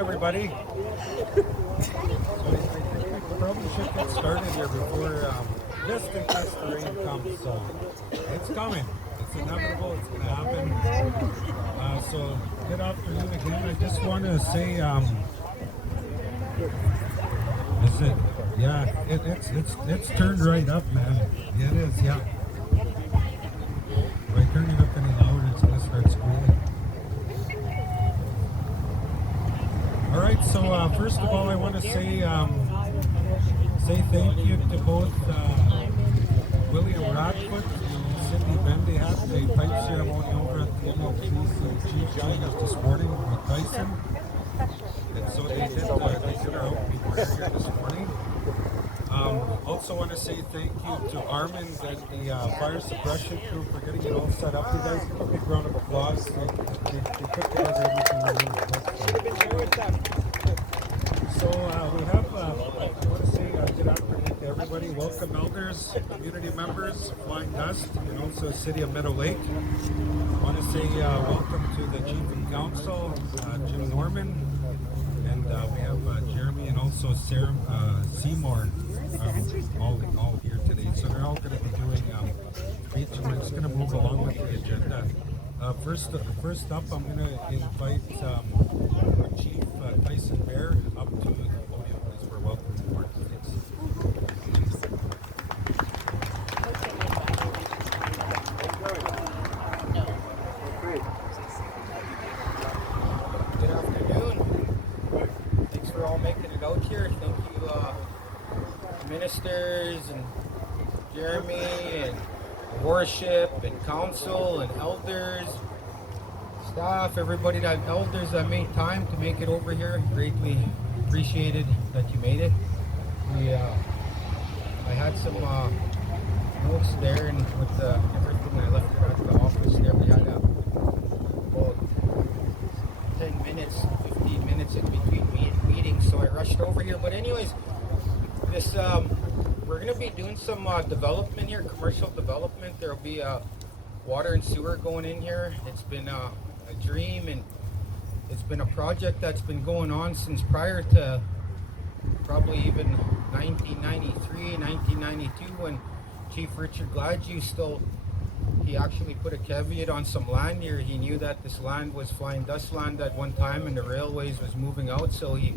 everybody. We probably should get started here before, just in case the rain comes. So it's coming. It's inevitable. It's going to happen. So good afternoon again. I just want to say, is it? Yeah, it's turned right up, man. Yeah, it is. Yeah. If I turn it up any louder, it's going to start squealing. All right, so first of all, I want to say thank you to both William Radfoot and Cindy Bendy had the pipe ceremony over at the MLT's joined us this morning with Tyson. And so they did our opening prayer here this morning. Also want to say thank you to Armin and the fire suppression crew for getting it all set up. You guys give a big round of applause. They put together everything So we have, I want to say good afternoon to everybody. Welcome elders, community members, Flying Dust, and also City of Meadow Lake. I want to say welcome to the Chief of Council, Jim Norman, and we have Jeremy and also Sarah Seymour all here today. So they're all going to be doing speech, and we're just going to move along with the agenda. First up, I'm going to invite Chief Tyson Bear up to the podium, please, for welcome remarks. Good afternoon. Thanks for all making it out here. Thank you, ministers and Jeremy and worship and council and elders, staff, everybody elders that made time to make it over here. Greatly appreciated that you made it. I had some notes there, and with everything I left it at the office there, we had about 10 minutes, 15 minutes in between meetings, so I rushed over here. But anyways, this we're going to be doing some development here, commercial development. There will be water and sewer going in here. It's been a dream, and it's been a project that's been going on since prior to probably even 1993, 1992, when Chief Richard Gladue he actually put a caveat on some land here. He knew that this land was flying dust land at one time and the railways was moving out, so he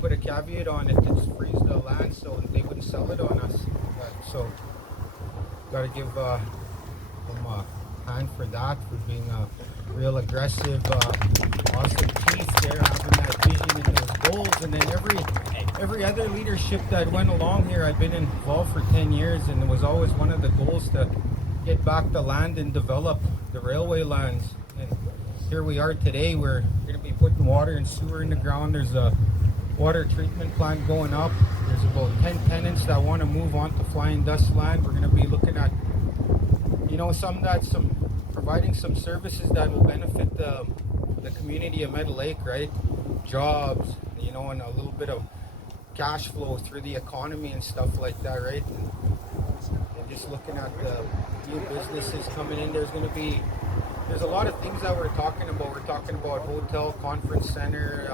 put a caveat on it to freeze the land so they wouldn't sell it on us. So got to give them a hand for that, for being a real aggressive, awesome chief there, having that vision and those goals. And then every other leadership that went along here, I've been involved for 10 years, and it was always one of the goals to get back the land and develop the railway lands. And here we are today. We're going to be putting water and sewer in the ground. There's a water treatment plant going up. There's about 10 tenants that want to move on to flying dust land. We're going to be looking at, providing some services that will benefit the community of Meadow Lake, right? Jobs, and a little bit of cash flow through the economy and stuff like that, right? And just looking at the new businesses coming in. There's a lot of things that we're talking about. We're talking about hotel, conference center,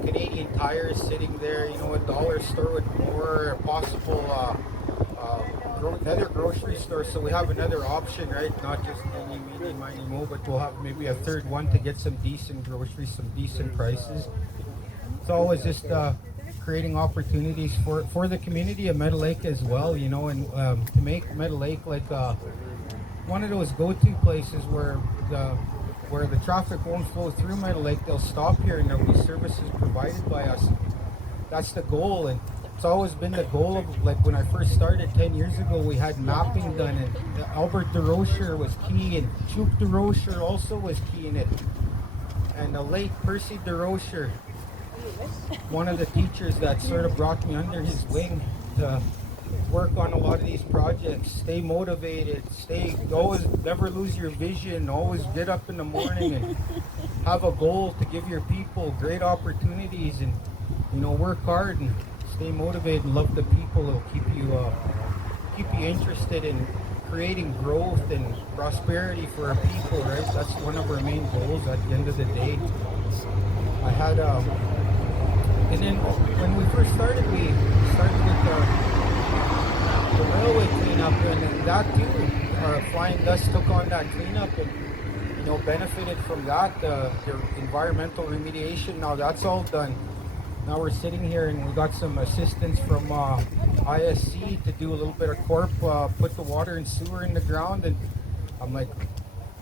Canadian Tire sitting there, a dollar store with more, possible another grocery store. So we have another option, right? Not just any meeny, miny, mo, but we'll have maybe a third one to get some decent groceries, some decent prices. It's always just creating opportunities for the community of Meadow Lake as well, and to make Meadow Lake like one of those go-to places where the traffic won't flow through Meadow Lake. They'll stop here and there'll be services provided by us. That's the goal, and it's always been the goal of, like, when I first started 10 years ago, we had mapping done, and Albert DeRocher was key, and Chuck DeRocher also was key in it, and the late Percy DeRocher, one of the teachers that sort of brought me under his wing to work on a lot of these projects. Stay motivated, always never lose your vision, always get up in the morning and have a goal to give your people great opportunities, and work hard and stay motivated and love the people. It'll keep you interested in creating growth and prosperity for our people, right? That's one of our main goals at the end of the day. I had And then when we first started, we started with the railway cleanup, and then that too, Flying Dust took on that cleanup and benefited from that. The environmental remediation, now that's all done. Now we're sitting here and we got some assistance from ISC to do a little bit of corp, put the water and sewer in the ground, and I'm like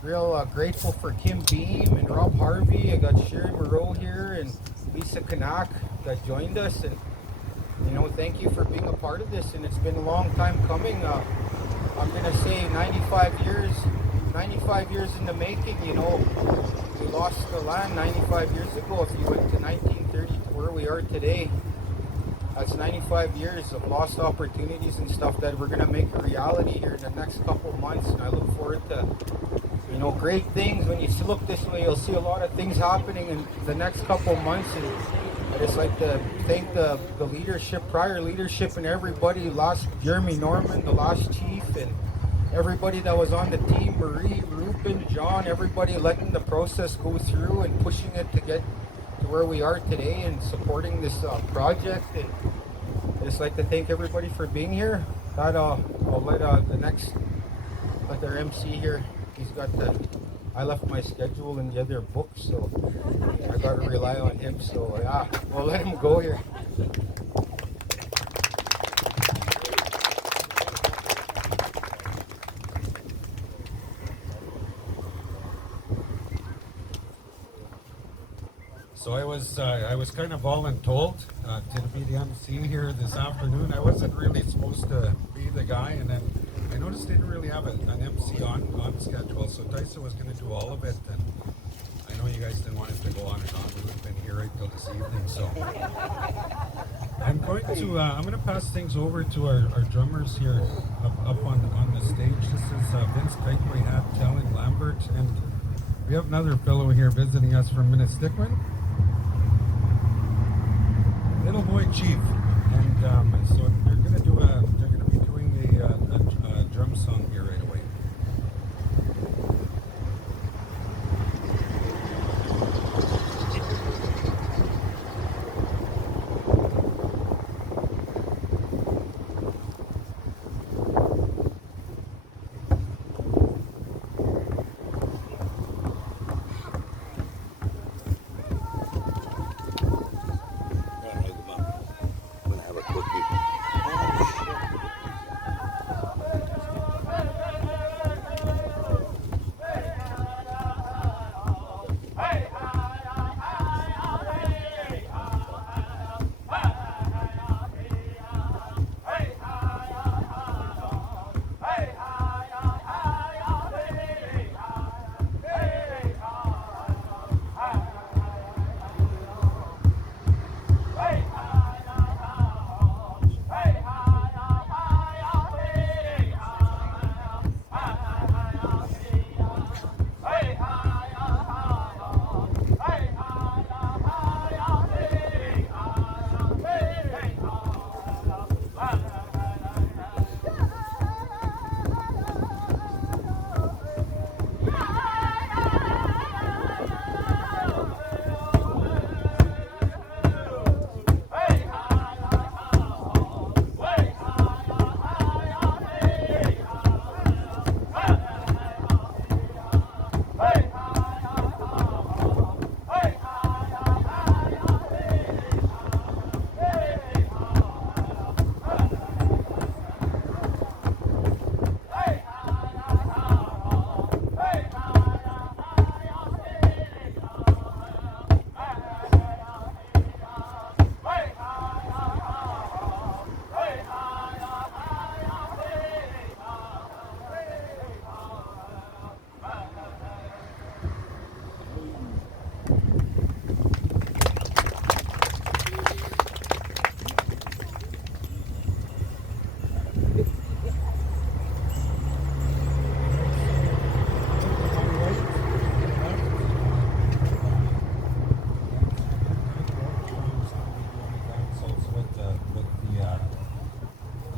real grateful for Kim Beam and Rob Harvey. I got Sherry Moreau here and Lisa Kanak that joined us, and thank you for being a part of this. And it's been a long time coming. I'm gonna say 95 years in the making. We lost the land 95 years ago. If you went to 1930 to where we are today, that's 95 years of lost opportunities and stuff that we're gonna make a reality here in the next couple months. And I look forward to great things. When you look this way, you'll see a lot of things happening in the next couple months. And I just like to thank the leadership, prior leadership, and everybody. Last Jeremy Norman, the last chief, and everybody that was on the team, Marie, Ruben, John, everybody letting the process go through and pushing it to get to where we are today and supporting this project. And I just like to thank everybody for being here. That I'll let let our MC here. He's got I left my schedule in the other book, so I got to rely on him. So yeah, we'll let him go here. So I was kind of voluntold to be the MC here this afternoon. I wasn't really supposed to be the guy, and then I noticed they didn't really have an MC on schedule, so Tyson was going to do all of it, and I know you guys didn't want it to go on and on. We would have been here right till this evening, so I'm going to pass things over to our drummers here up on the stage. This is Vince Kikeway, Hat, Telling Lambert, and we have another fellow here visiting us from Minnestickwin, Little Boy Chief, and so they're going to be doing a drum song here right away.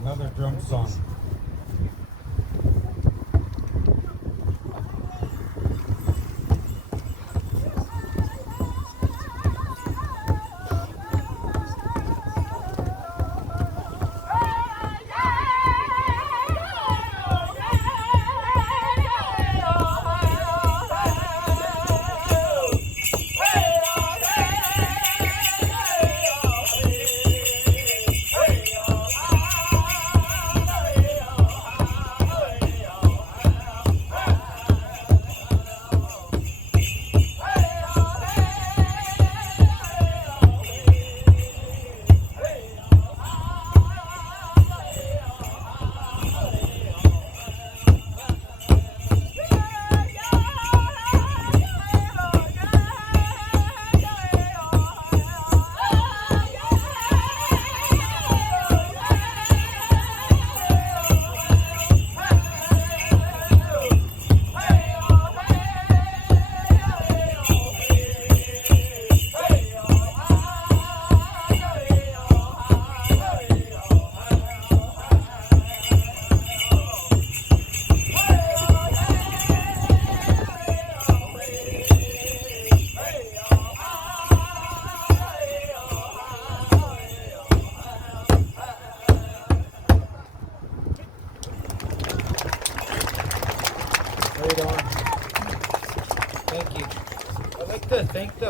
Another drum song.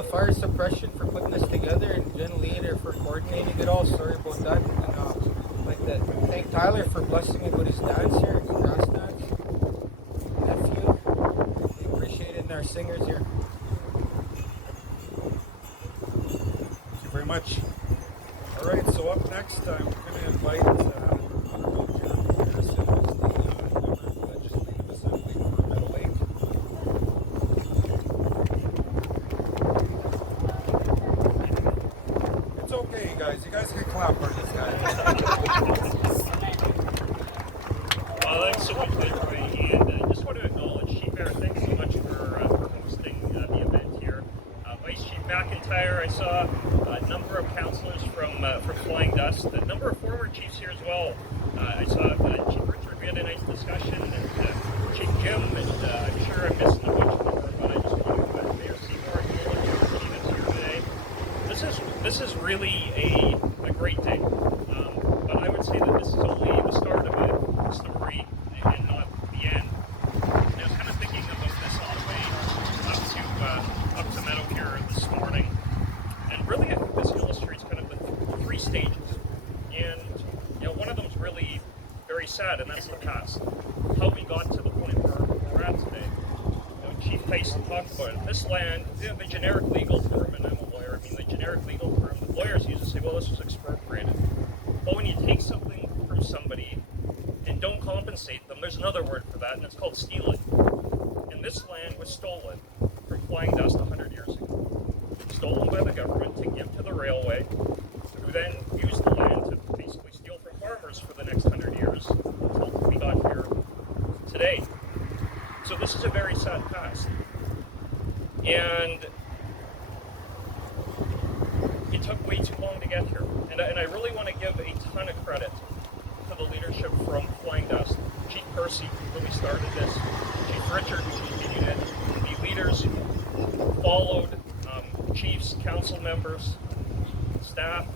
fire suppression for putting this together, and Jen Leader for coordinating it all. Sorry about that. And I'd like to thank Tyler for blessing me with his dance here, his grass dance. Nephew. We appreciate it, and our singers here. Thank you very much. All right, so up next, I'm going to invite Honorable Jeremy Harrison, who's the member of the Legislative Assembly for Meadow Lake. It's okay, guys. You guys can clap for this guy. Thanks so much, everybody, and just want to acknowledge Chief Aaron. Thanks so much for hosting the event here. Vice Chief McIntyre, I saw a number of councillors from Flying Dust, a number of former chiefs here as well. I saw Chief Richard. We had a nice discussion, and Chief Jim, and I'm sure I'm missing a bunch more, but I just want to Mayor Seymour acknowledge everybody that's here today. This is really a great day, but I would say that this is only the start of a story and not the end. I was kind of thinking about this on the way up to Meadow here this morning, and really I think this illustrates kind of the three stages. And one of them is really very sad, and that's the past. How we got to the point where we're at today. Chief Tyson talked about it. This land, the generic legal term, and I'm a lawyer, I mean the generic legal term that lawyers use to say, well, this was expropriated. But when you take something from somebody and don't compensate them, there's another word for that, and it's called stealing. And this land was stolen from Flying Dust 100 years ago. Stolen by the government to give to the railway, who then used the land to basically steal from farmers for the next 100 years until we got here today. So this is a very sad past. And it took way too long to get here. And I really want to give a ton of credit to the leadership from Flying Dust. Chief Percy, who really started this, Chief Richard, who continued it, the leaders who followed, chiefs, council members, staff,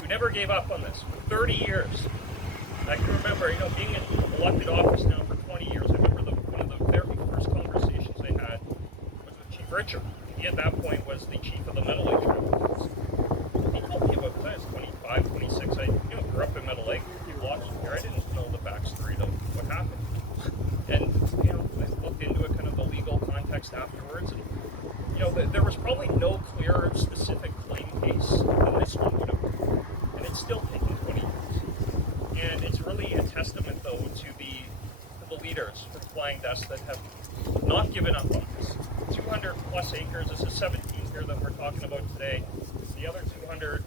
who never gave up on this for 30 years. I can remember, being in elected office now for 20 years, I remember one of the very first conversations I had was with Chief Richard. He at that point was the chief of the Meadow Lake Tribunals. He told me about this. I was 25, 26. I grew up in Meadow Lake, a few blocks from here. I didn't know the backstory to what happened. And, I looked into it, kind of the legal context afterwards, and there was probably no clearer specific claim case than this one would have been. And it's still taking 20 years. And it's really a testament, though, to the leaders from Flying Dust that have not given up on this. 200 plus acres, this is 17 here that we're talking about today. The other 200,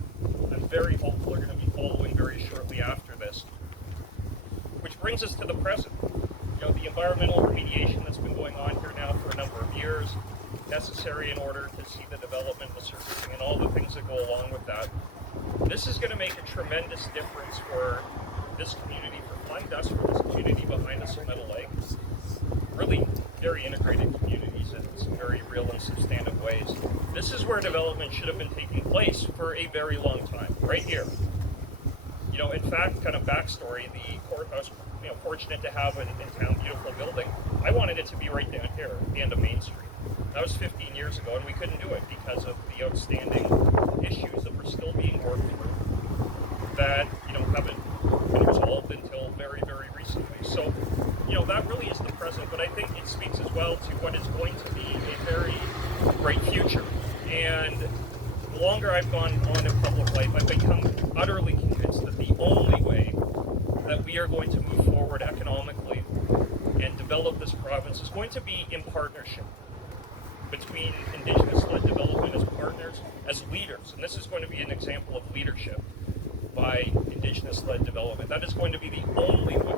I'm very hopeful are going to be following very shortly after this. Which brings us to the present. The environmental remediation that's been going on here now for a number of years, necessary in order to see the development, the surfacing, and all the things that go along with that. This is going to make a tremendous difference for this community, for Flying Dust, for this community behind us in Meadow Lake. Really very integrated communities in some very real and substantive ways. This is where development should have been taking place for a very long time, right here. In fact, kind of backstory, the courthouse, fortunate to have in town, beautiful building. I wanted it to be right down here at the end of Main Street. That was 15 years ago, and we couldn't do it because of the outstanding issues that were still being worked through that, haven't been resolved until very, very recently. So, that really is the present, but I think it speaks as well to what is going to be a very bright future. And the longer I've gone on in public life, I've become utterly convinced that the only way that we are going to move forward economically and develop this province is going to be in partnership between Indigenous-led development as partners, as leaders. And this is going to be an example of leadership by Indigenous-led development. That is going to be the only way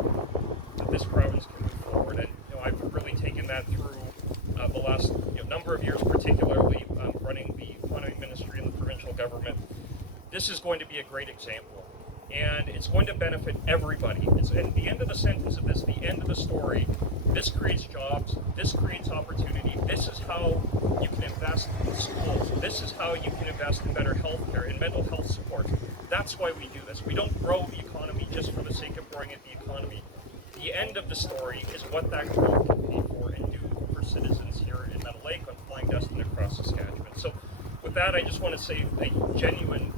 that this province can move forward. And I've really taken that through the last number of years, particularly running the economy ministry in the provincial government. This is going to be a great example. And it's going to benefit everybody. It's at the end of the sentence of this, the end of the story. This creates jobs. This creates opportunity. This is how you can invest in schools. This is how you can invest in better health care, in mental health support. That's why we do this. We don't grow the economy just for the sake of growing the economy. The end of the story is what that growth can pay for and do for citizens here in Meadow Lake, on Flying Dust, and across Saskatchewan. So with that, I just want to say a genuine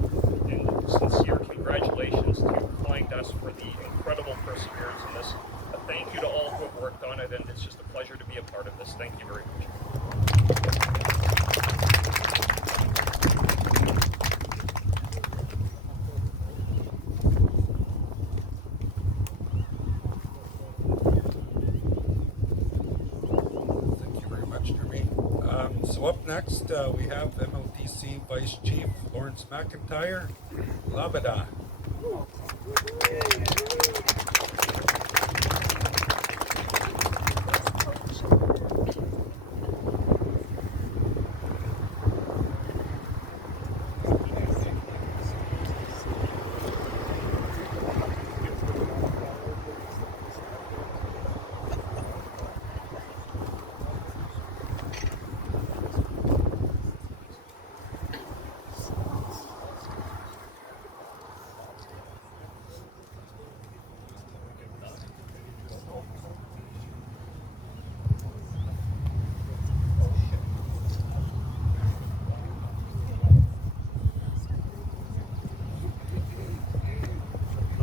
and sincere congratulations to Flying Dust for the incredible perseverance in this. A thank you to all who have worked on it, and it's just a pleasure to be a part of this. Thank you very much. Thank you very much, Jeremy. So up next, we have MLDC Vice Chief Lawrence McIntyre. Labada.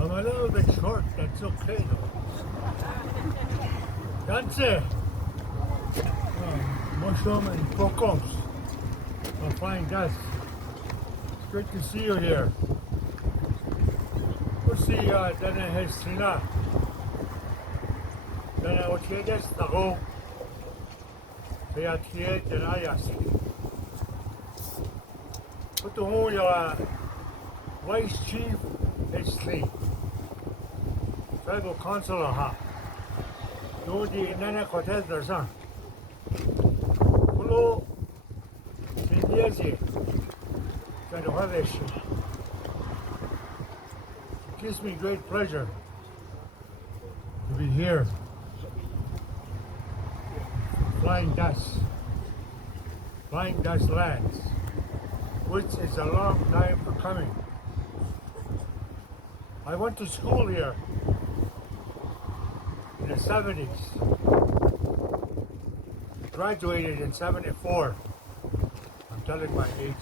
I'm a little bit short, that's okay though. Danse! Mushroom and Pocos. I'm Flying Dust. It's good to see you here. We'll see Dana Hestina. Dana Ochedes Tago. Sayatiet and Ayas. Put the whole Vice Chief Esley. Tribal Councilor ha. Do the Nana Cortez Darsan. Hello. Sindiazi. Trying to have this. It gives me great pleasure to be here. Flying Dust. Flying Dust Lands. Which is a long time for coming. I went to school here in the 70s. Graduated in 74. I'm telling my age